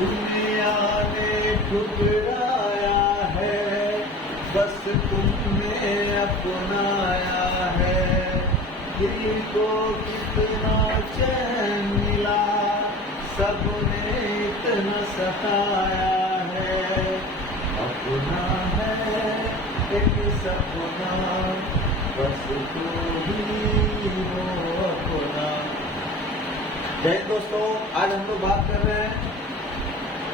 दुनिया ने ठुकराया है, बस तुमने अपनाया है। दिल को कितना चैन मिला, सबने इतना सताया है। अपना है एक सपना, बस तू ही हो अपना। जय दोस्तों, आज हम लोग बात कर रहे हैं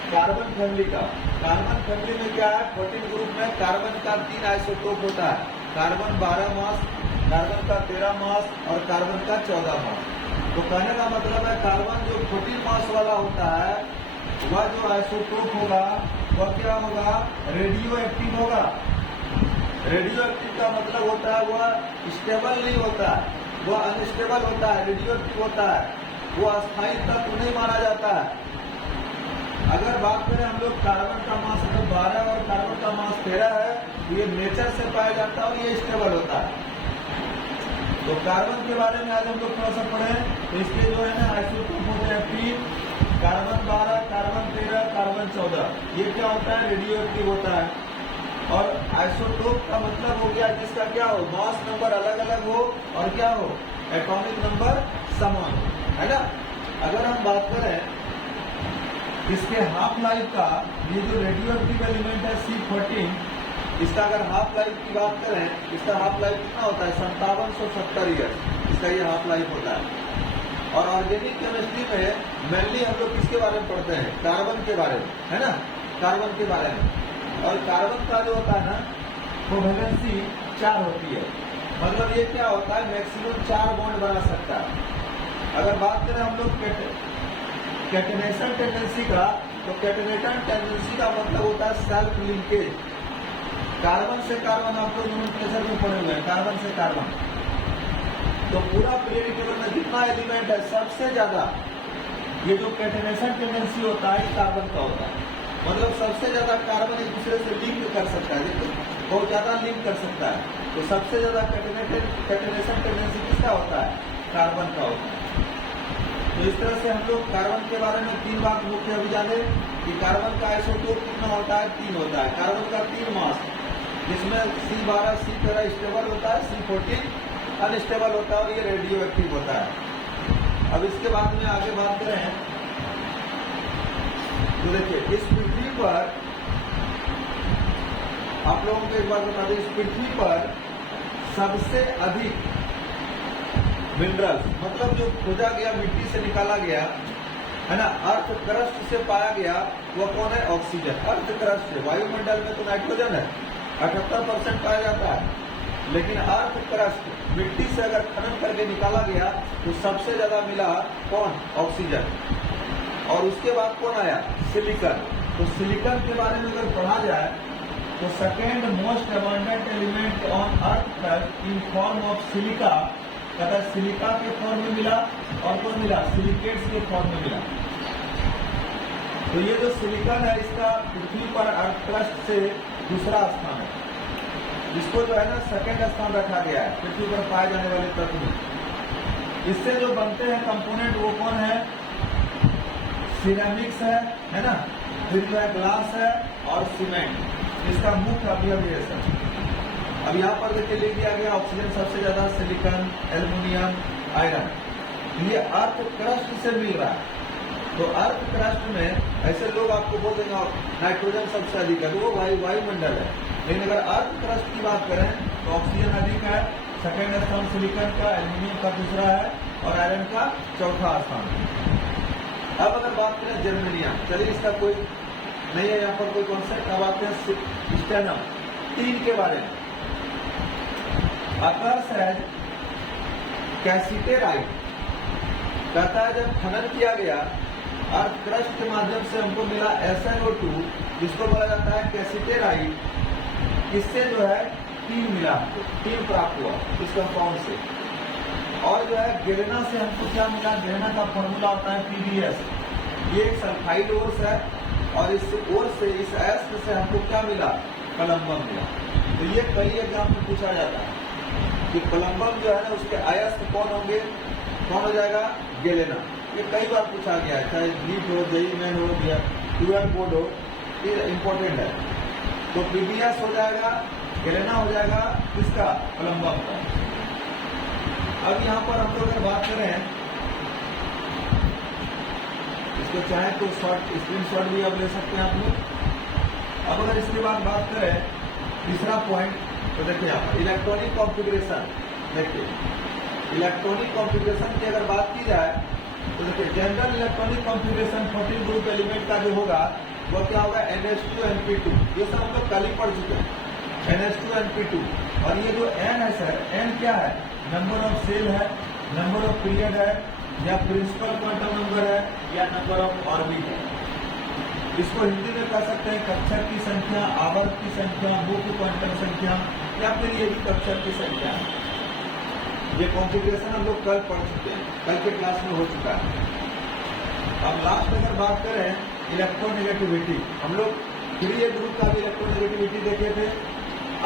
कार्बन फैमिली का। कार्बन फैमिली में क्या है, 14 ग्रुप में कार्बन का 3 आइसोटोप होता है। कार्बन 12 मास, कार्बन का 13 मास और कार्बन का 14 मास। तो कहने का मतलब है कार्बन जो 14 मास वाला होता है, वह जो आइसोटोप होगा वह क्या होगा, रेडियो एक्टिव होगा। रेडियो एक्टिव का मतलब होता है वह स्टेबल नहीं होता है, वह अनस्टेबल होता है, रेडियो एक्टिव होता है, वो अस्थायी तत्व नहीं माना जाता है। अगर बात करें हम लोग कार्बन का मास अगर 12 और कार्बन का मास 13 है, तो ये नेचर से पाया जाता है और ये स्टेबल होता है। तो कार्बन के बारे में आज हम लोग थोड़ा सा पढ़े, तो इसके जो है ना आइसोटोप होते हैं 3, कार्बन 12, कार्बन 13, कार्बन 14। ये क्या होता है, रेडियो एक्टिव होता है। और आइसोटोप का मतलब हो गया जिसका क्या हो, मास नंबर अलग अलग हो और क्या हो, एटॉमिक नंबर समान हो, है ना। अगर हम बात करें इसके हाफ लाइफ का, ये जो रेडियो एक्टिव एलिमेंट है C14, इसका अगर हाफ लाइफ की बात करें, इसका हाफ लाइफ कितना होता है, 5770 ईयर इसका ये हाफ लाइफ होता है। और ऑर्गेनिक केमिस्ट्री में मेनली हम लोग किसके बारे में पढ़ते हैं, कार्बन के बारे में, है ना, कार्बन के बारे में। और कार्बन का जो होता है ना, कोवेलेंसी 4 होती है। मतलब ये क्या होता है, मैक्सिमम 4 बॉन्ड बना सकता है। अगर बात करें हम लोग कैटेनेशन टेंडेंसी का, तो कैटेनेशन टेंडेंसी का मतलब होता है सेल्फ लिंकेज। कार्बन से कार्बन आप लोग नोमेनक्लेचर में पढ़े हुए हैं, कार्बन से कार्बन। तो पूरा पीरियडिक टेबल में जितना एलिमेंट है सबसे ज्यादा ये जो कैटेनेशन टेंडेंसी होता है कार्बन का होता है। मतलब सबसे ज्यादा कार्बन एक दूसरे से लिंक कर सकता है, बहुत ज्यादा लिंक कर सकता है। तो सबसे ज्यादा कैटेनेशन टेंडेंसी किसका होता है, कार्बन का होता है। तो इस तरह से हम लोग कार्बन के बारे में 3 बात मुख्य अभी जाने कि कार्बन का आइसोटोप कितना होता है, 3 होता है। कार्बन का 3 मास, जिसमें C12, C13 स्टेबल होता है, C14 अनस्टेबल होता है और ये रेडियो एक्टिव होता है। अब इसके बाद में आगे बात करें तो देखिए, इस पृथ्वी पर आप लोगों को एक बात बता दें, इस पृथ्वी पर सबसे अधिक मिनरल्स, मतलब जो खोजा गया, मिट्टी से निकाला गया, है ना, अर्थ क्रस्ट से पाया गया, वो कौन है, ऑक्सीजन। अर्थ क्रस्ट से, वायुमंडल में तो नाइट्रोजन है 78% पाया जाता है, लेकिन अर्थ क्रस्ट मिट्टी से अगर खनन करके निकाला गया तो सबसे ज्यादा मिला कौन, ऑक्सीजन। और उसके बाद कौन आया, सिलिकन। तो सिलिकन के बारे में अगर पढ़ा जाए तो second most abundant element on earth crust in form of silica, कहता है सिलिका के फॉर्म में मिला और कौन मिला, सिलिकेट्स के फॉर्म में मिला। तो ये जो सिलिकन है इसका पृथ्वी पर अर्थ क्रस्ट से दूसरा स्थान है, इसको जो है ना सेकेंड स्थान रखा गया है पृथ्वी पर पाए जाने वाले तत्व में। इससे जो बनते हैं कंपोनेंट वो कौन है, सिरेमिक्स है ना, फिर जो है ग्लास है और सीमेंट, इसका मुख्य अभियंता है। अब यहाँ पर देखिए लिख दिया गया ऑक्सीजन सबसे ज्यादा, सिलिकॉन, एल्युमिनियम, आयरन, ये अर्थ क्रस्ट से मिल रहा है। तो अर्थ क्रस्ट में ऐसे लोग आपको बोल देंगे नाइट्रोजन सबसे अधिक है, तो वो वायुमंडल है। लेकिन अगर अर्थ क्रस्ट की बात करें तो ऑक्सीजन अधिक है, सेकेंड स्थान सिलिकॉन का, एल्युमिनियम का दूसरा है और आयरन का चौथा स्थान है। अब अगर बात करें जर्मेनियम, चलिए इसका कोई नहीं है यहाँ पर कोई कॉन्सेप्ट। अब आते हैं स्टेनम 3 के बारे में। अकर्स एज कैसिटेराइट, कहता है जब खनन किया गया अर्थ क्रस्ट के माध्यम से हमको मिला SnO2, जिसको बोला जाता है कैसिटेराइट। इससे जो है 3 मिला, 3 प्राप्त हुआ इस कंपाउंड से। और जो है गेलेना से हमको क्या मिला, गेलेना का फॉर्मूला होता है PbS। ये एक सल्फाइड ओर्स है और इस ओर्स से, इस एस्टर से हमको क्या मिला, कोलम्बम मिला। तो ये कई एग्जाम में पूछा जाता है कि कोलम्बम जो है ना उसके अयस्क कौन होंगे, कौन हो जाएगा, गेलेना। ये कई बार पूछा गया है, चाहे नीट हो, जेईई मेन हो, ट्यूएल बोर्डो, ये इंपॉर्टेंट है। तो पीबीएस हो जाएगा, गैलेना हो जाएगा, किसका? कोलंबम का। अब यहाँ पर हम लोग अगर बात करें, इसको चाहे तो स्क्रीनशॉट भी अब ले सकते हैं आप लोग। अब अगर इसके बाद बात करें तीसरा पॉइंट, तो देखिए यहाँ पर इलेक्ट्रॉनिक कॉन्फ़िगरेशन। देखिए इलेक्ट्रॉनिक कॉन्फ़िगरेशन की अगर बात की जाए तो देखिए general electronic configuration 14 group element का जो होगा वो क्या होगा? NH2 NP2। ये सब हम लोग कल ही पढ़ चुके हैं, NH2 NP2। और ये जो N है सर, N क्या है? नंबर ऑफ सेल है, नंबर ऑफ पीरियड है, या प्रिंसिपल क्वांटम नंबर है, या नंबर ऑफ ऑर्बिट है। इसको हिंदी में कह सकते हैं कक्षा की संख्या, आवर्त की संख्या, मुख्य क्वांटम संख्या, या फिर ये भी कक्षा की संख्या है। ये कॉन्फ़िगरेशन हम लोग कल पढ़ चुके हैं, कल के क्लास में हो चुका है। अब लास्ट अगर बात करें इलेक्ट्रोनेगेटिविटी, हम लोग 3A ग्रुप का भी इलेक्ट्रोनेगेटिविटी देखे थे।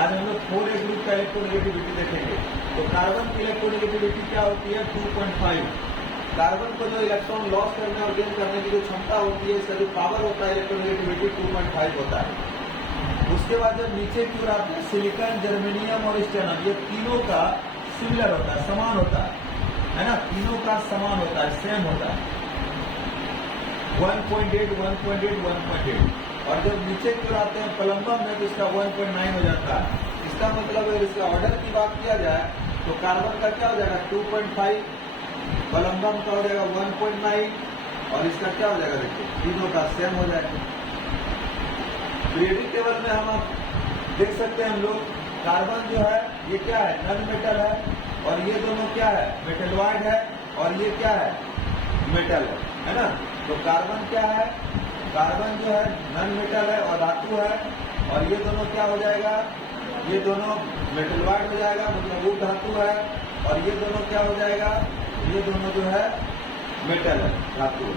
आज हम लोग 4A ग्रुप का इलेक्ट्रोनेगेटिविटी देखेंगे। तो कार्बन की इलेक्ट्रोनेगेटिविटी क्या होती है? 2.5। कार्बन को जो इलेक्ट्रॉन लॉस करने और गेन करने की जो क्षमता होती है, इसका जो पावर होता है इलेक्ट्रोनेगेटिविटी 2.5 होता है। उसके बाद जब नीचे की ओर आते हैं सिलिकॉन, जर्मेनियम और स्टेनम, ये तीनों का सिमिलर होता है, समान होता है ना? तीनों का समान होता है, सेम होता है, 1.8, 1.8, 1.8। और जब नीचे की ओर आते हैं कोलंबम में तो इसका 1.9 हो जाता है। इसका मतलब अगर इसका ऑर्डर की बात किया जाए तो कार्बन का क्या हो जाएगा? 2.5, कोलंबम का हो जाएगा 1.9, और इसका क्या हो जाएगा? देखिए तीनों का सेम हो जाएगा। पीरियोडिक टेबल में हम देख सकते हैं हम लोग, कार्बन जो है ये क्या है? नन मेटल है, और ये दोनों क्या है? मेटलॉइड है, और ये क्या है? मेटल है ना? तो कार्बन क्या है? कार्बन जो है नन मेटल है और धातु है, और ये दोनों क्या हो जाएगा? ये दोनों मेटलॉइड हो जाएगा, मतलब वो धातु है, और ये दोनों क्या हो जाएगा? ये दोनों जो है मेटल है, धातु।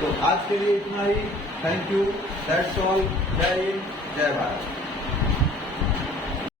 तो आज के लिए इतना ही। Thank you, that's all. जय हिंद, जय भारत।